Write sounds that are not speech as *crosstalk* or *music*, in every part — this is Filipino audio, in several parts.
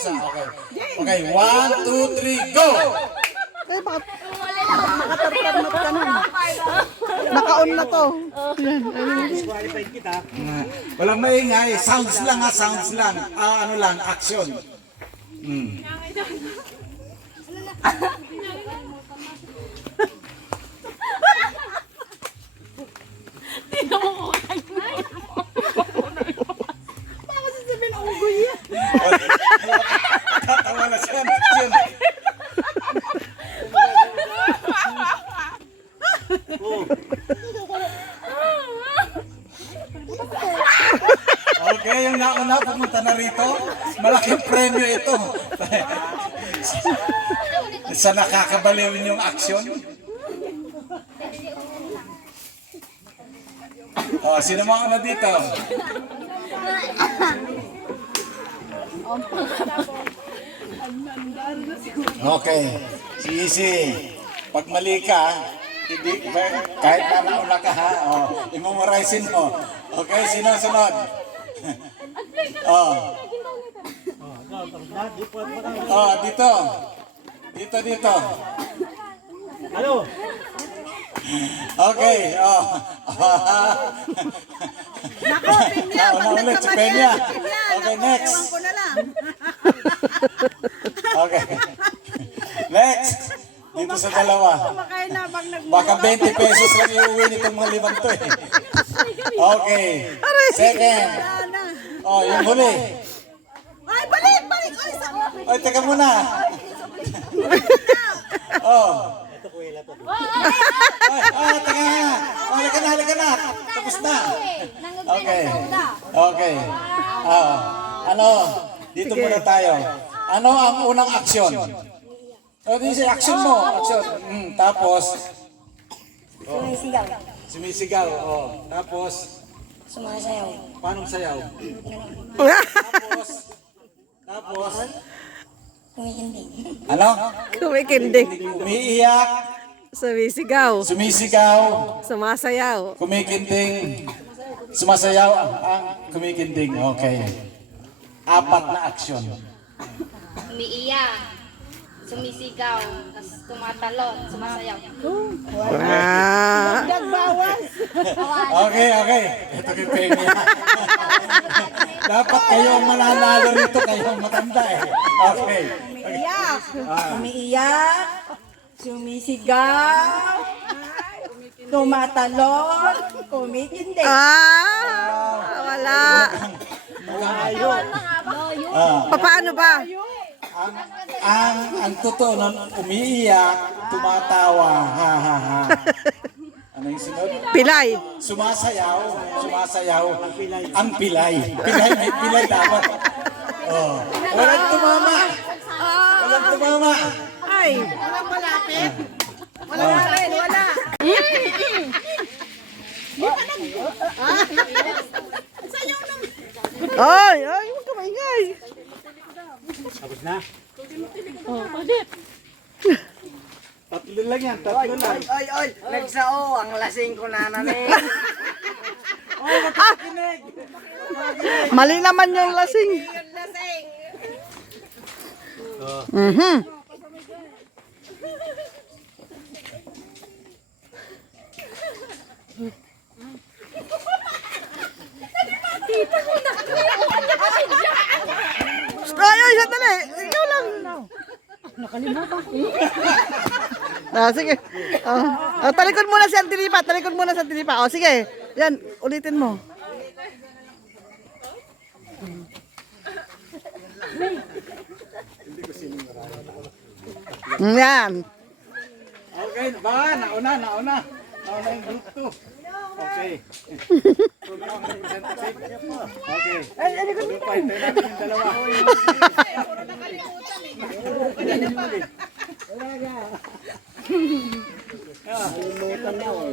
Isa, okay. Okay, one, two, three, go! Eh, bakit? Makatartamot ka nun. Naka-on na to. Yan, ayun. Walang maingay. Sounds lang ha, sounds lang. Ah, ano lang, action. Hmm. Okay, yung nauna pumunta na rito. Malaking premyo ito. Sa nakakabaliw yung aksyon. Oh, sino mga ano dito? Okay. Si Easy, pag mali ka, hindi, kahit na nauna ka ha, oh, imemorizein mo. Okay, sino sunod? *laughs* oh. Oh, dito. Dito, dito. Ano? Okay, oh. Nako, Nauna pag nagkamali Peña. Okay, next. ewan ko na lang. *laughs* Okay. Next. Dito sa dalawa. Kumakain na Baka 20 pesos lang iuwi nitong mga limang to eh. Okay. Second. Oh, yung huli. Ay, balik, balik. Ay, sa... Oy, teka muna. Oh. Ay, ay, teka nga. Oh, halika na, halika na. Tapos na. Okay. Okay. Ah, ano? Dito muna tayo. Ano ang unang aksyon? Oh, di si action mo. Action. Mm, tapos, Sumisigaw. sumisigaw. Oh. Tapos, Sumasayaw. paano sayaw? Tapos, tapos, Kumikindi. ano? Kumikindig. Umiiyak, Sumisigaw. sumisigaw, Sumasayaw. kumikinding, sumasayaw ang, ang kumikinding. Okay. Apat na aksyon. Umiiyak, sumisigaw, tapos tumatalon, sumasayaw. Ah. Okay, okay. Ito kay Penny. Dapat kayo ang mananalo rito, kayo ang matanda eh. Okay. Umiiyak. Umiiyak. Sumisigaw. Tumatalon. Kumikindig. Ah, wala. Ah, Paano ba? Ang, ang, ang totoo nun, umiiyak, tumatawa, ha ha ha. Ano yung sunod? Pilay. Sumasayaw, sumasayaw, ang pilay. Pilay, may pilay dapat. Oh. Walang tumama. Walang tumama. Ay. Walang malapit. Wala na rin, wala. Ay, ay, huwag ka maingay. Tapos na? Tatlo lang yan, tatlo lang. Oy, oy, nagsao, ang lasing ko na namin. *laughs* Mali naman yung lasing. Mhm. Ay, ay, sandali. Ikaw lang. Nakalimutan *laughs* ko. Ah, sige. Oh, oh, talikod muna si Antilipa. Talikod muna si Antilipa. Oh, sige. Yan, ulitin mo. Mm, Yan. Okay, ba, nauna, nauna. Yung group 2. Okay. Group ang representative. Okay. Group 5, tayo natin yung dalawa.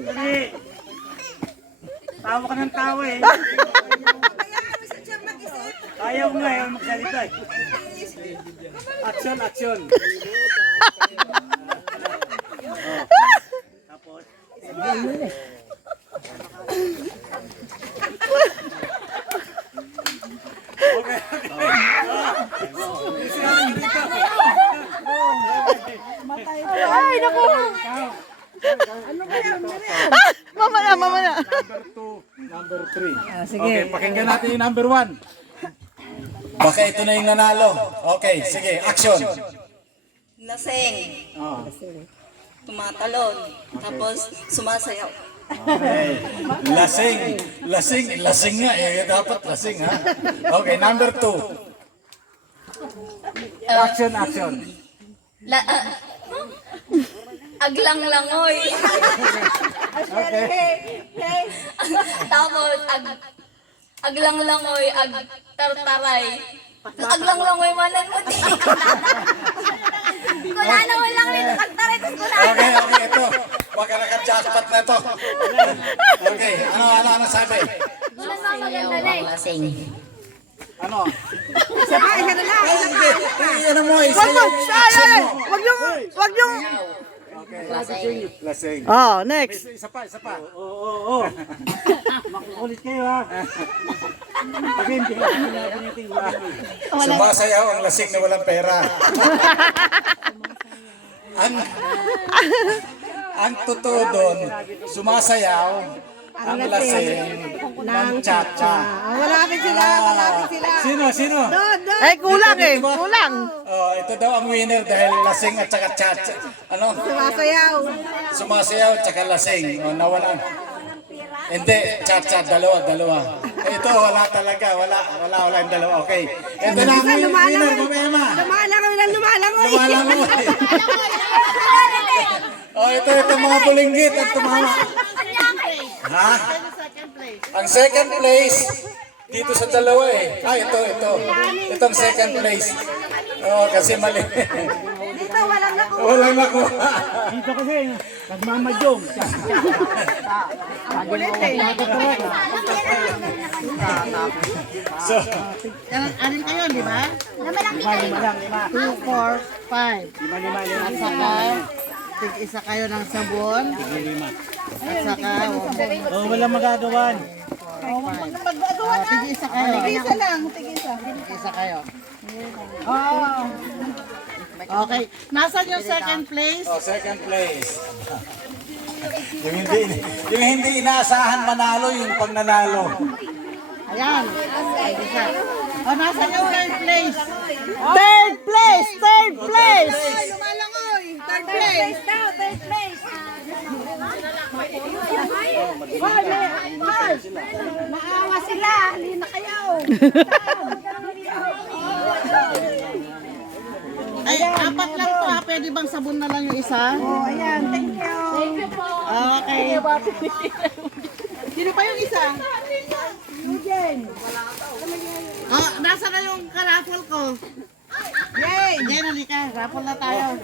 Hindi. Tawa ka ng tawa eh. Ayaw nga eh, magsalita eh. Action, action. *laughs* Tapos, Isa, Ay, naku. Ah, mamaya, mamaya. Number two, number three. Okay, pakinggan natin yung number one. Baka ito na yung nanalo. Okay, sige, action. Laseng. Oh. Tumatalon. Tapos sumasayaw. Okay. Lasing. Lasing. Lasing nga. Eh, dapat lasing ha. Okay, number two. Action, action. La, ah, aglanglangoy. Tapos ag aglanglangoy, ag tartaray. Aglanglangoy manan mo di. *laughs* Kuna naman lang rin tartaray ko kuna. Okay, okay, ito. Baka naka-jackpot na ito. Okay, ano, ano, ano sabi? Laseng. Ano? Isa pa, isa na lang. Sige, ano mo, isa yung action ay. mo. Wag yung, wag yung. Lasing. Oh, next. Isa pa, isa pa. Oo, oo, oo. *laughs* Makukulit kayo ha. Sumasayaw ang lasing na walang pera. ang ang totoo doon, sumasayaw ang lasing ng cha-cha. Malapit sila, malapit sila. Sino, sino? Eh, kulang eh. Kulang. Oh, ito daw ang winner dahil lasing at saka cha-cha. Ano? Sumasayaw. Sumasayaw at saka lasing. Oh, nawala. Hindi, cha-cha, dalawa, dalawa. Ito, wala talaga. Wala, wala, wala yung dalawa. Okay. Ito na ang winner, mamaya ma. Lumalangoy lang, lumalangoy. Lumalangoy. *laughs* oh, ito, ito mga bulinggit at tumama. Ha? Ang second place, dito sa dalawa eh. Ah, ito, ito. Itong second place. Oo, oh, kasi mali. *laughs* Dito, walang naku. Walang nakuha. Dito kasi, nagmamadyong. So, Alin kayo, di ba? Lima, lima lang, lima. 2, 4, 5. Lima, lima, lima. At saka, tig-isa kayo ng sabon. At saka, Oo, walang magagawan. uh, tig-isa kayo. Tig-isa lang, tig-isa. Tig-isa kayo. Okay. Nasaan yung second place? oh, second place. *laughs* yung hindi yung hindi inaasahan manalo yung pag nanalo. Ayan. Tig-isa. O, nasaan yung third place? Third place! Third place! Lumalangoy. Third place. Third place. Maawa sila. Hindi na kayo. *laughs* Ay, apat lang to ha. Pwede bang sabon na lang yung isa? Oh, ayan. Thank you. Okay. Sino pa yung isa? Oh, nasa na yung karafol ko? Yay! Jen, halika. Raffle na tayo.